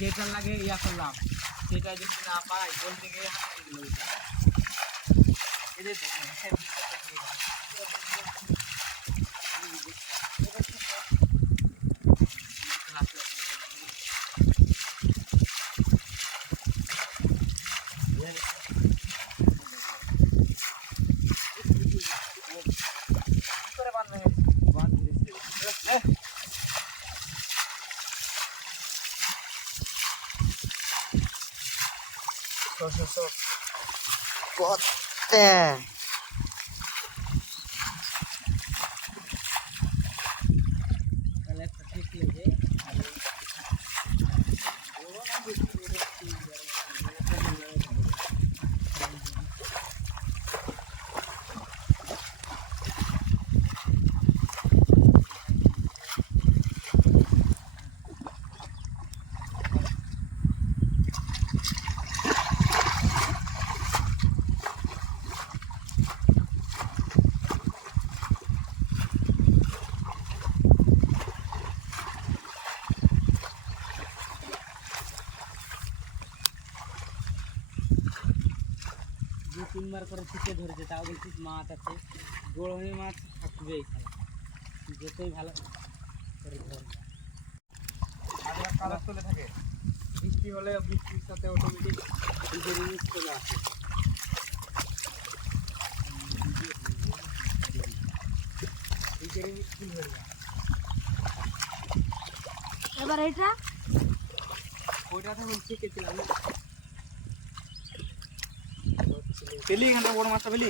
যেটা লাগে ইয়া করলাম। সেটা যদি না পাই বলতে গিয়ে এদের 收收收！我、そ、দু তিনবার করে ছিটে ধরেছে তাও বলছিস মাছ আছে। গোড়হনি মাছ থাকবে এখানে। যতই ভালো করে ধর কালার চলে থাকে। বৃষ্টি হলে বৃষ্টির সাথে অটোমেটিক জিনিস চলে আসে। হয়ে এবার এটা? ওইটাতে হচ্ছে কেছিলাম পেলি এখানে বড় মাছটা পেলি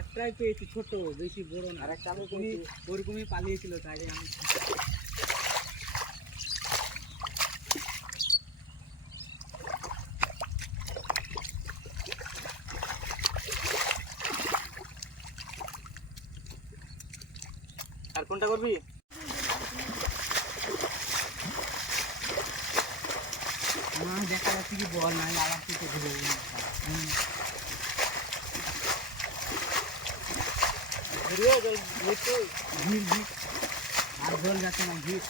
একটাই পেয়েছি ছোট বেশি বড় না। আর একটা ওরকমই পালিয়েছিল তাই আমি। আর কোনটা করবি না দেখা যাচ্ছে কি বল নাই আবার কিছু ঘুরে আর জল যাচ্ছে না ভিড়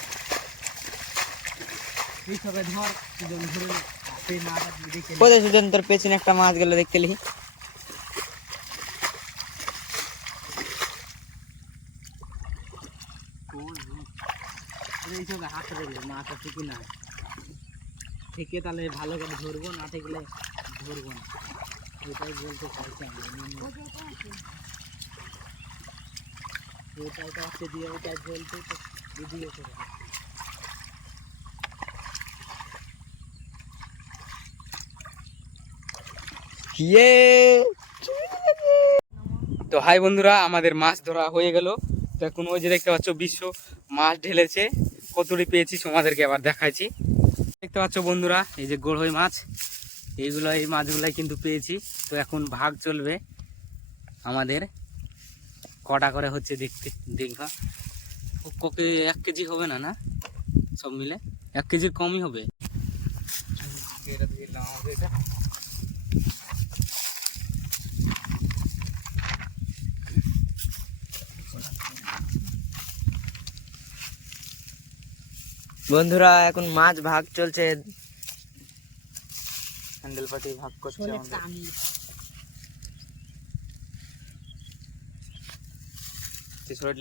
এই সবে ধর দুজন ধরে সেই মাছ দেখে কোথায় সুজন তোর পেছনে একটা মাছ গেল দেখতে লিখি এই সবে হাত ধরলো মাছ আছে কি না থেকে তাহলে ভালো করে ধরবো, না থাকলে ধরবো না। এটাই বলতে চাইছি আমি ওটাই তো আছে দিয়ে ওটাই বলতে তো ইয়ে! তো হাই বন্ধুরা, আমাদের মাছ ধরা হয়ে গেল। তো এখন ওই যে দেখতে পাচ্ছ বিশ্ব মাছ ঢেলেছে। কতটি পেয়েছি তোমাদেরকে আবার দেখাচ্ছি। দেখতে পাচ্ছ বন্ধুরা, এই যে গোড়ই মাছ, এইগুলো, এই মাছগুলাই কিন্তু পেয়েছি। তো এখন ভাগ চলবে আমাদের। কটা করে হচ্ছে দেখতে, দেখবা। ককে এক কেজি হবে না না? সব মিলে এক কেজির কমই হবে দিয়ে লাগাবো এটা বন্ধুরা এখন মাছ ভাগ চলছে। হ্যান্ডেল পাটি ভাগ করছে আমাদের।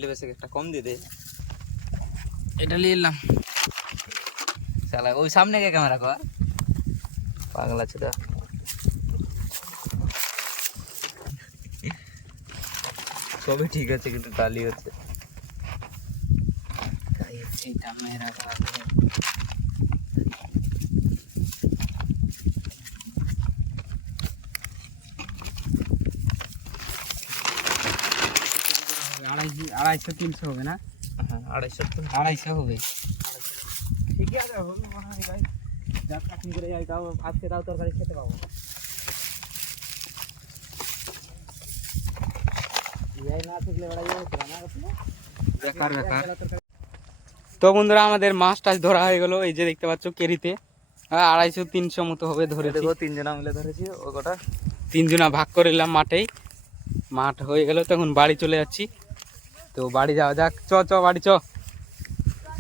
লিবে সে একটা কম দিয়ে দে। এটা নিয়ে এলাম শালা ওই সামনে কে ক্যামেরা কর? পাগলা ছিল সবই ঠিক আছে কিন্তু তালি হচ্ছে। এইটা মেয়েরা করা আড়াইশো আড়াইশো তিনশো হবে না হ্যাঁ আড়াইশো তো আড়াইশো হবে ঠিকই আছে হবে মনে হয় ভাই যা চাটনি করে যাই তাও আজকে তাও তরকারি খেতে পাবো ইয়াই না থাকলে ওরা ইয়ে হতো না হতো না? বেকার বেকার একবেলা তরকারি তো বন্ধুরা আমাদের মাছ টাছ ধরা হয়ে গেলো। এই যে দেখতে পাচ্ছ কেরিতে। আহ, আড়াইশো তিনশো মতো হবে ধরে দেবো তিনজনা মিলে ধরেছি ও কটা? তিনজনা ভাগ করে নিলাম মাঠেই। মাঠ হয়ে গেল তখন বাড়ি চলে যাচ্ছি। তো বাড়ি যাওয়া যাক। চ চ বাড়ি চ।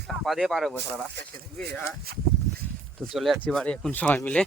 চাপা দিয়ে পারব সারা রাস্তায় হ্যাঁ। তো চলে যাচ্ছি বাড়ি এখন সবাই মিলে।